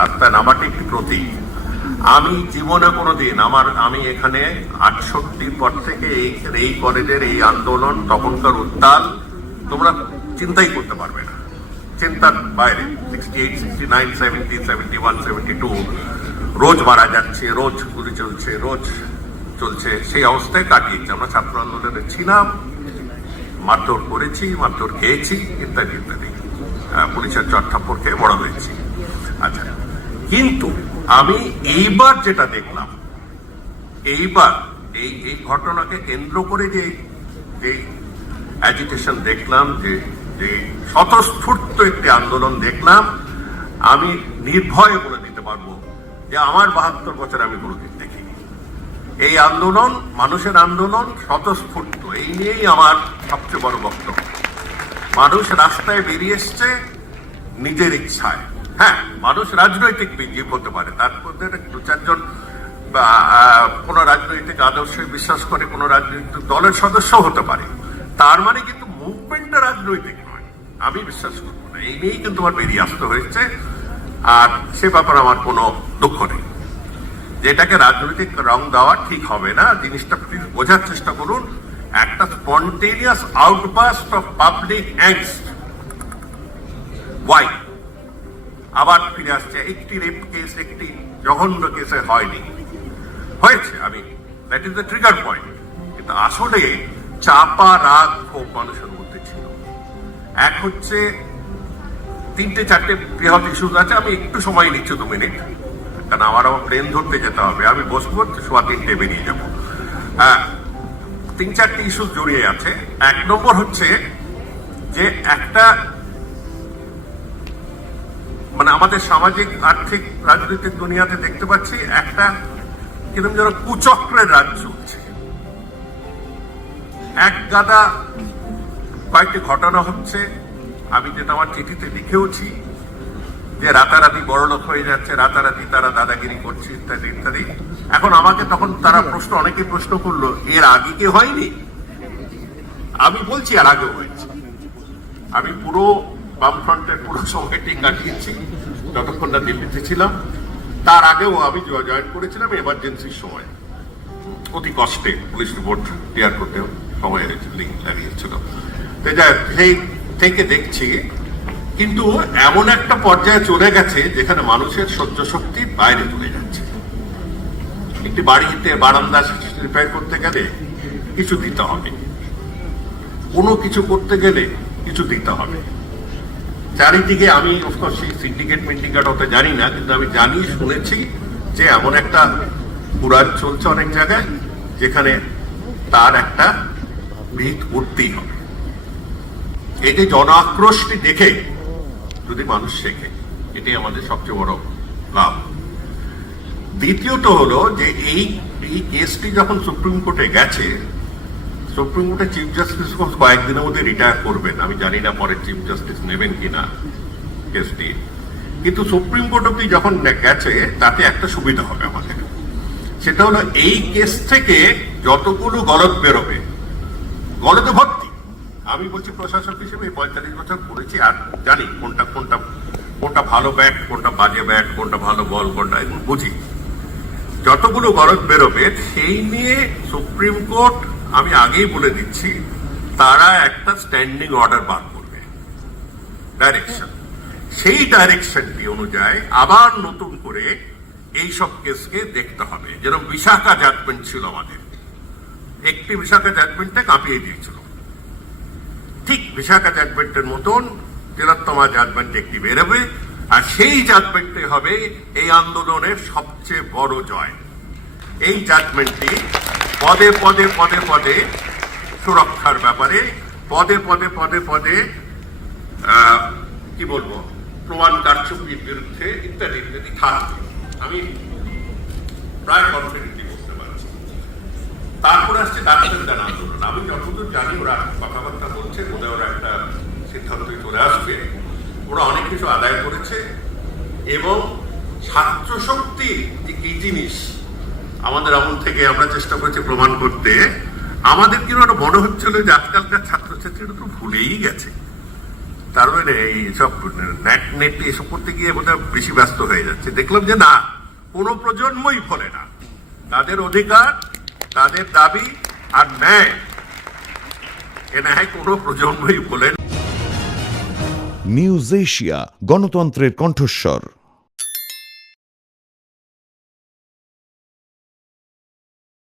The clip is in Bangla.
রাস্তায় নামাটি একটি প্রতীক। আমি জীবনে কোনোদিন আমি এখানে 68 পর থেকে এই কলেজের এই আন্দোলন, তখনকার উত্তাল তোমরা চিন্তাই করতে পারবে না, চিন্তার বাইরে। 68, 69, 70, 71, 72 রোজ মারা যাচ্ছে, রোজ গুলি চলছে, রোজ চলছে, সেই অবস্থায় কাটিয়েছি। আমরা ছাত্র আন্দোলনে ছিলাম, মারধর করেছি, মারধর খেয়েছি, ইত্যাদি ইত্যাদি, পুলিশের চটথাপ্পড় খেয়ে বড় হয়েছি। আচ্ছা, কিন্তু আমি এইবার যেটা দেখলাম, এইবার এই ঘটনাকে কেন্দ্র করে যে অ্যাজিটেশন দেখলাম, যে স্বতঃস্ফূর্ত একটি আন্দোলন দেখলাম, আমি নির্ভয়ে বলে দিতে পারবো যে আমার 72 বছর আমি কোনোদিন দেখিনি। এই আন্দোলন মানুষের আন্দোলন, স্বতঃস্ফূর্ত, এই নিয়েই আমার সবচেয়ে বড় বক্তব্য। মানুষ রাস্তায় বেরিয়ে এসছে নিজের ইচ্ছায়। হ্যাঁ, মানুষ রাজনৈতিক জীব হতে পারে, তার মধ্যে 2-4 জন কোন রাজনৈতিক আদর্শে বিশ্বাস করে, কোন রাজনৈতিক দলের সদস্য হতে পারে, তার মানে কিন্তু মুভমেন্টটা রাজনৈতিক নয়, আমি বিশ্বাস করবো না। এই নিয়েই কিন্তু আমার বেরিয়ে আসতে হয়েছে, আর সে ব্যাপারে আমার কোনো দুঃখ নেই। যেটাকে রাজনৈতিক রং দেওয়া ঠিক হবে না, জিনিসটা প্লিজ বোঝার চেষ্টা করুন। একটা spontaneous outburst of public angst, why আবার ফিরে আসছে। একটি রেপ কেস, একটি জঘন্য কেসে হয়নি, হয়েছে, আমি that is the trigger point. কিন্তু আসলে চাপা রাগ খুব মানুষের মধ্যে ছিল। এক হচ্ছে 3-4টে বৃহৎ ইস্যুস আছে, আমি একটু সময় নিচ্ছি 2 মিনিট, কারণ আমার প্লেন ধরতে যেতে হবে, আমি বসবো 3:15 বেরিয়ে যাবো। 3-4টে ইস্যু জড়িয়ে আছে। 1 নম্বর হচ্ছে যে একটা মানে আমাদের সামাজিক, আর্থিক, রাজনৈতিক দুনিয়াতে দেখতে পাচ্ছি একটা কিরকম যেন কুচক্রের রাজ চলছে। এক গাদা কয়েকটি ঘটনা হচ্ছে, আমি যেটা আমার চিঠিতে লিখেওছি, যে রাতারাতি বড়লোক হয়ে যাচ্ছে, রাতারাতি তারা দাদাগিরি করছে, ইত্যাদি ইত্যাদি। এখন আমাকে তখন তারা অনেকে প্রশ্ন করলো, এর আগে কি হয়নি? আমি বলছি এর আগেও হয়েছে। আমি পুরো বামফ্রন্টের পুরো সময়টি কাটিয়েছি যতক্ষণ না দিল্লিতে ছিলাম। তার আগেও আমি জয়েন করেছিলাম এমার্জেন্সির সময়, অতি কষ্টে পুলিশ রিপোর্ট ক্লিয়ার করতে সময় লাগিয়েছিল। সেই থেকে দেখছি কিন্তু এমন একটা পর্যায়ে চলে গেছে যেখানে মানুষের সহ্য শক্তির বাইরে চলে যাচ্ছে। একটি বাড়িতে বারান্দা রিপেয়ার করতে গেলে কিছু দিতে হবে, কোনো কিছু করতে গেলে কিছু দিতে হবে। চারিদিকে আমি অফকোর্স সেই সিন্ডিকেট মিন্ডিকেট হতে জানি না, কিন্তু আমি জানি, শুনেছি যে এমন একটা পুরাণ চলছে অনেক জায়গায় যেখানে তার একটা ভিত করতেই হবে। এই যে জন আক্রোশটি দেখে যদি মানুষ শেখে, এটাই আমাদের সবচেয়ে বড় লাভ। দ্বিতীয়ত হলো যে এই কেসটি যখন সুপ্রিম কোর্টে গেছে, সুপ্রিম কোর্টের চিফ জাস্টিস কয়েকদিনের মধ্যে রিটায়ার করবেন, আমি জানি না পরে চিফ জাস্টিস নেবেন কিনা কেসটি, কিন্তু সুপ্রিম কোর্ট অব্দি যখন গেছে তাতে একটা সুবিধা হবে আমাদের। সেটা হলো এই কেস থেকে যতগুলো গলদ বেরোবে, গলদে ভর্তি। আমি বলছি প্রশাসক হিসেবে 45 বছর পড়েছি, আর জানি কোনটা কোনটা কোনটা ভালো ব্যাট, কোনটা বাজে ব্যাট, কোনটা ভালো বল, কোনটা এগুলো বুঝি। যতগুলো গলদ বেরোবে সেই নিয়ে সুপ্রিম কোর্ট, আমি আগেই বলে দিচ্ছি, তারা একটা স্ট্যান্ডিং অর্ডার বার করবে, ডাইরেকশন। সেই ডাইরেকশনটি অনুযায়ী আবার নতুন করে এইসব কেসকে দেখতে হবে। যেরকম বিশাখা জাজমেন্ট ছিল আমাদের, একটি বিশাখা জাজমেন্টে কাঁপিয়ে দিয়েছিল, ঠিক বিশাখা জাজমেন্টের মতন 13তম জাজমেন্ট একটি বেরোবে, আর সেই জাজমেন্টে হবে এই আন্দোলনের সবচেয়ে বড় জয়। এই জাজমেন্টটি পদে পদে পদে পদে সুরক্ষার ব্যাপারে, পদে পদে পদে পদে কি বলবো, প্রমাণ কারচুপির বিরুদ্ধে, ইত্যাদি ইত্যাদি থাকবে, আমি প্রায় কনফিডেন্টলি বলতে পারছি। তারপরে আসছে ডাক্তারদের আন্দোলন। আমি যতদূর জানি ওরা কথাবার্তা বলছে, বোধহয় ওরা একটা সিদ্ধান্তে চলে আসবে। ওরা অনেক কিছু আদায় করেছে, এবং ছাত্র শক্তি যে কি জিনিস আমাদের আমল থেকে আমরা চেষ্টা করেছি প্রমাণ করতে। আমাদের কিন্তু একটা মনে হচ্ছিল যে আজকালকার ছাত্রছাত্রীরা তো ভুলেই গেছে, তার মানে এইসব নেট এসব করতে গিয়ে বোধহয় বেশি ব্যস্ত হয়ে যাচ্ছে। দেখলাম যে না, কোনো প্রজন্মই ফলে না। তাদের অধিকার, তাদের দাবি আর ন্যায়, এ ন্যায় কোনো প্রজন্মই ভোলে না। নিউজ এশিয়া, গণতন্ত্রের কণ্ঠস্বর।